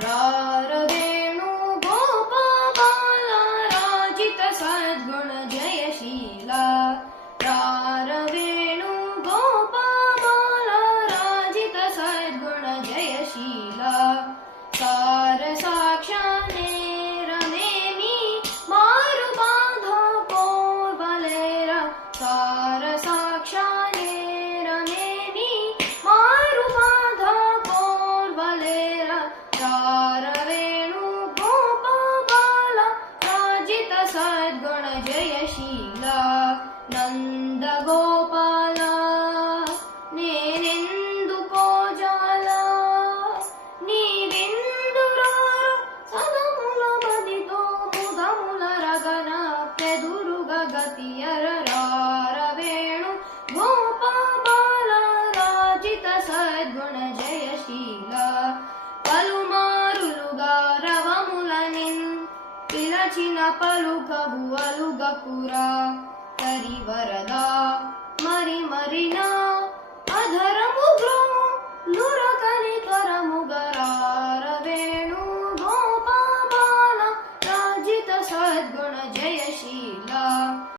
रारवेणु गोपबाला राजित सद्गुण जयशीला रारवेणु गोपबाला राजित सद्गुण जयशीला सार साक्षाने रमेमी मारु बाधा पोर्वलेरा सार साक्षाने रमेमी मारु बाधा पोर्वलेरा रारवेणु गोपबाला राजित सद्गुण जयशीला नंद गोपाला नेनेंदु पोजाला నీవిందురారు సదముల బదితో ముదముల రగన పెదురుగ గతియర రారవేణు గోపబాల రాజిత సద్గుణ జయశీల పలుమారులుగా రవములనిన్ పిలచిన పలుకవు అలుగపురా కరివరదా మరి మరినా